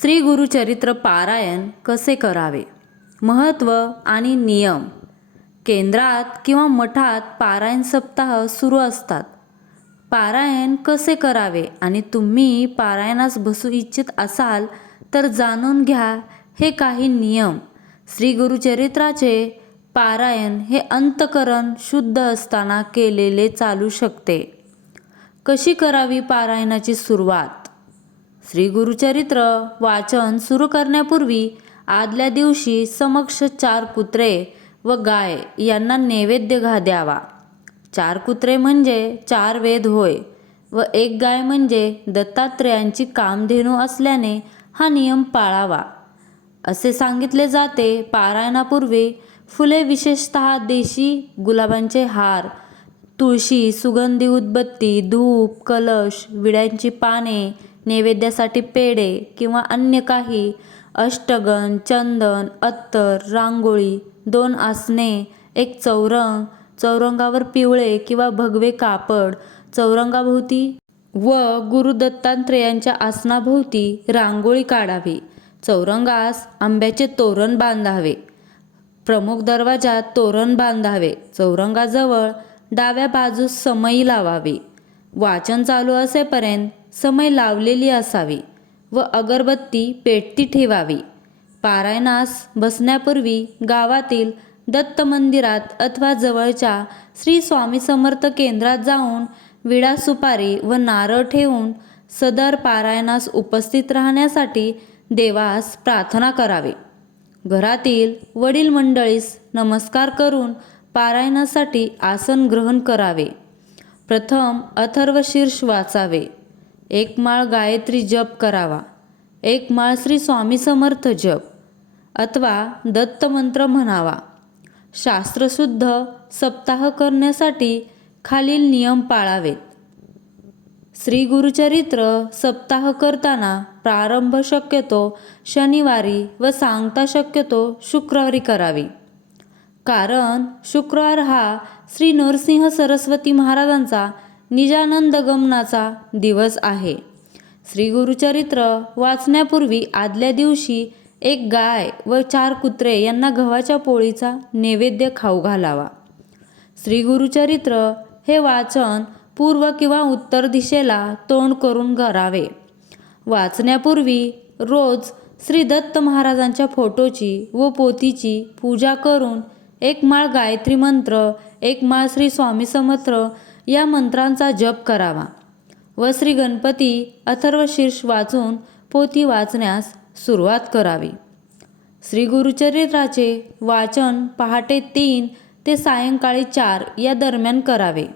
श्री गुरुचरित्र पारायण कसे करावे? महत्त्व आणि नियम. केंद्रात किंवा मठात पारायण सप्ताह सुरू असतात. पारायण कसे करावे आणि तुम्ही पारायणास बसू इच्छित असाल तर जाणून घ्या हे काही नियम. श्री गुरुचरित्राचे पारायण हे अंतकरण शुद्ध असताना केलेले चालू शकते. कशी करावी पारायणाची सुरुवात? श्री गुरुचरित्र वाचन सुरू करण्यापूर्वी आदल्या दिवशी समक्ष चार कुत्रे व गाय यांना नैवेद्य घा द्यावा. चार कुत्रे म्हणजे चार वेद होय व एक गाय म्हणजे दत्तात्रेयांची कामधेनू असल्याने हा नियम पाळावा. असे सांगितले जाते पारायणापूर्वी फुले विशेषत देशी गुलाबांचे हार तुळशी सुगंधी उदबत्ती धूप कलश विड्यांची पाने नैवेद्यासाठी पेढे किंवा अन्य काही अष्टगन चंदन अत्तर रांगोळी दोन आसने एक चौरंग चौरंगावर पिवळे किंवा भगवे कापड चौरंगाभोवती व गुरु दत्तात्रेयांच्या आसनाभोवती रांगोळी काढावी. चौरंगास आंब्याचे तोरण बांधावे. प्रमुख दरवाजात तोरण बांधावे. चौरंगाजवळ डाव्या बाजूस समई लावावी. वाचन चालू असेपर्यंत समय लावलेली असावी व अगरबत्ती पेटती ठेवावी. पारायणास बसण्यापूर्वी गावातील दत्त मंदिरात अथवा जवळच्या श्री स्वामी समर्थ केंद्रात जाऊन विडा सुपारी व नारळ ठेवून सदर पारायणास उपस्थित राहण्यासाठी देवास प्रार्थना करावी. घरातील वडील मंडळीस नमस्कार करून पारायणासाठी आसन ग्रहण करावे. प्रथम अथर्वशीर्ष वाचावे. एक माळ गायत्री जप करावा. एक माळ श्री स्वामी समर्थ जप. अथवा दत्त मंत्र म्हणावा. शास्त्रशुद्ध सप्ताह करण्यासाठी खालील नियम पाळावेत. श्री गुरुचरित्र सप्ताह करताना प्रारंभ शक्यतो शनिवारी व सांगता शक्यतो शुक्रवारी करावी. कारण शुक्रवार हा श्री नरसिंह सरस्वती महाराजांचा निजानंद गमनाचा दिवस आहे. श्री गुरुचरित्र वाचण्यापूर्वी आदल्या दिवशी एक गाय व चार कुत्रे यांना गव्हाच्या पोळीचा नैवेद्य खाऊ घालावा. श्री गुरुचरित्र हे वाचन पूर्व किंवा उत्तर दिशेला तोंड करून करावे. वाचण्यापूर्वी रोज श्री दत्त महाराजांच्या फोटोची व पोथीची पूजा करून एक माळ गायत्री मंत्र एक माळ श्री स्वामी समत्र या मंत्रांचा जप करावा. व श्री गणपती अथर्वशीर्ष वाचून पोथी वाचण्यास सुरुवात करावी. श्री गुरुचरित्राचे वाचन पहाटे तीन ते सायंकाळी चार या दरम्यान करावे.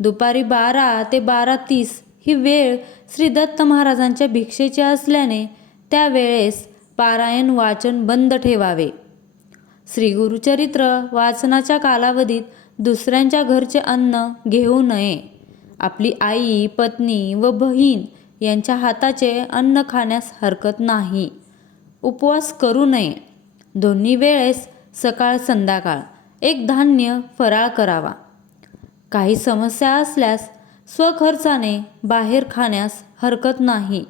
दुपारी बारा ते बारा तीस ही वेळ श्री दत्त महाराजांच्या भिक्षेची असल्याने त्या वेळेस पारायण वाचन बंद ठेवावे. श्री गुरुचरित्र वाचनाच्या कालावधीत दुसऱ्यांच्या घरचे अन्न घेऊ नये. आपली आई पत्नी व बहीण यांच्या हाताचे अन्न खाण्यास हरकत नाही. उपवास करू नये. दोन्ही वेळेस सकाळ संध्याकाळ एक धान्य फराळ करावा. काही समस्या असल्यास स्वखर्चाने बाहेर खाण्यास हरकत नाही.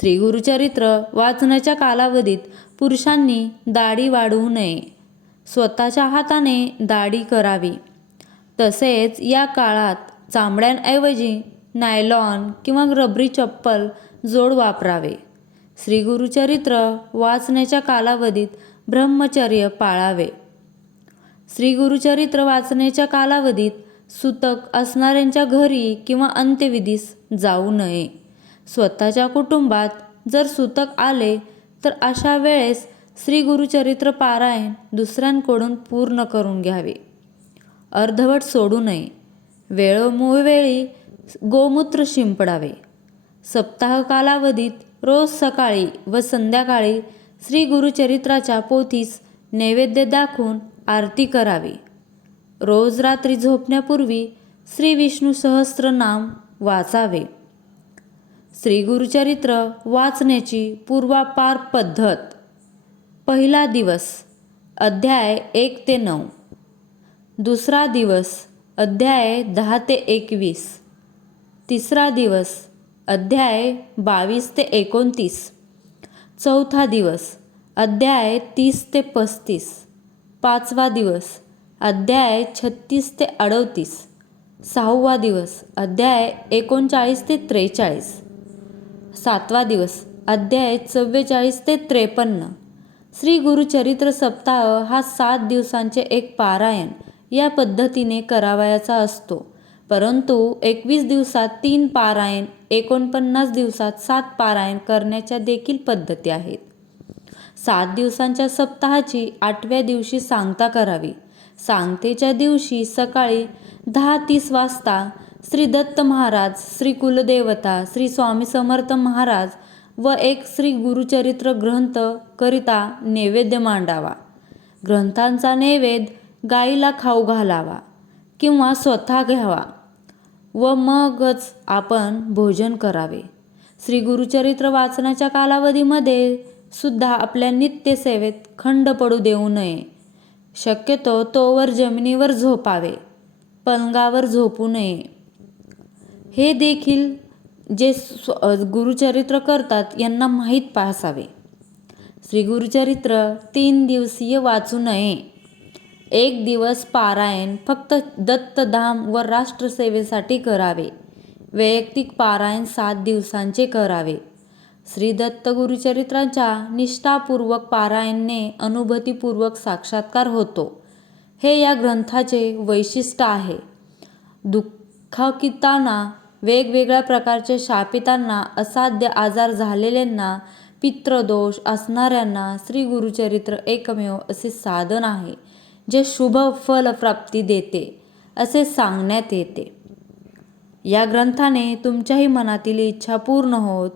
श्री गुरुचरित्र वाचनाच्या कालावधीत पुरुषांनी दाढी वाढवू नये. स्वतःच्या हाताने दाढी करावी. तसेच या काळात चांबड्यांऐवजी नायलॉन किंवा रबरी चप्पल जोड वापरावे. श्री गुरुचरित्र वाचण्याच्या कालावधीत ब्रह्मचर्य पाळावे. श्री गुरुचरित्र वाचण्याच्या कालावधीत सुतक असणाऱ्यांच्या घरी किंवा अंत्यविधीस जाऊ नये. स्वतःच्या कुटुंबात जर सुतक आले तर अशा वेळेस श्री गुरुचरित्र पारायण दुसऱ्यांकडून पूर्ण करून घ्यावे. अर्धवट सोडू नये. वेळोवेळी गोमूत्र शिंपडावे. सप्ताह कालावधीत रोज सकाळी व संध्याकाळी श्री गुरुचरित्राच्या पोथीस नैवेद्य दाखवून आरती करावी. रोज रात्री झोपण्यापूर्वी श्री विष्णू नाम वाचावे. श्री गुरुचरित्र वाचण्याची पूर्वापार पद्धत. पहिला दिवस अध्याय एक ते नऊ. दुसरा दिवस अध्याय दहा ते एकवीस. तिसरा दिवस अध्याय बावीस ते एकोणतीस. चौथा दिवस अध्याय तीस ते पस्तीस. पाचवा दिवस अध्याय छत्तीस ते अडतीस. सहावा दिवस अध्याय एकोणचाळीस ते त्रेचाळीस. सातवा दिवस अध्याय चव्वेचाळीस ते त्रेपन्न. श्री गुरुचरित्र सप्ताह हा सात दिवसांचे एक पारायण या पद्धतीने करावयाचा असतो. परंतु एकवीस दिवसात तीन पारायण एकोणपन्नास दिवसात सात पारायण करण्याच्या देखील पद्धती आहेत. सात दिवसांच्या सप्ताहाची आठव्या दिवशी सांगता करावी. सांगतेच्या दिवशी सकाळी दहा तीस वाजता श्री दत्त महाराज श्री कुलदेवता श्री स्वामी समर्थ महाराज व एक श्री गुरुचरित्र ग्रंथ करिता नैवेद्य मांडावा. ग्रंथांचा नैवेद्य गाईला खाऊ घालावा किंवा स्वतः घ्यावा व मगच आपण भोजन करावे. श्री गुरुचरित्र वाचनाच्या कालावधीमध्ये सुद्धा आपल्या नित्यसेवेत खंड पडू देऊ नये. शक्यतो तोवर जमिनीवर झोपावे पलंगावर झोपू नये. हे देखील जे स्व गुरुचरित्र करतात यांना माहीत पासावे श्री गुरुचरित्र तीन दिवसीय वाचू नये. एक दिवस पारायण फक्त दत्तधाम व राष्ट्रसेवेसाठी करावे. वैयक्तिक पारायण सात दिवसांचे करावे. श्री दत्त गुरुचरित्राच्या निष्ठापूर्वक पारायणने अनुभूतीपूर्वक साक्षात्कार होतो. हे या ग्रंथाचे वैशिष्ट्य आहे. दुःखकितांना वेगवेगळ्या प्रकारच्या शापितांना असाध्य आजार झालेल्यांना पित्रदोष असणाऱ्यांना श्री गुरुचरित्र एकमेव असे साधन आहे जे शुभ फलप्राप्ती देते असे सांगण्यात येते. या ग्रंथाने तुमच्याही मनातील इच्छा पूर्ण होत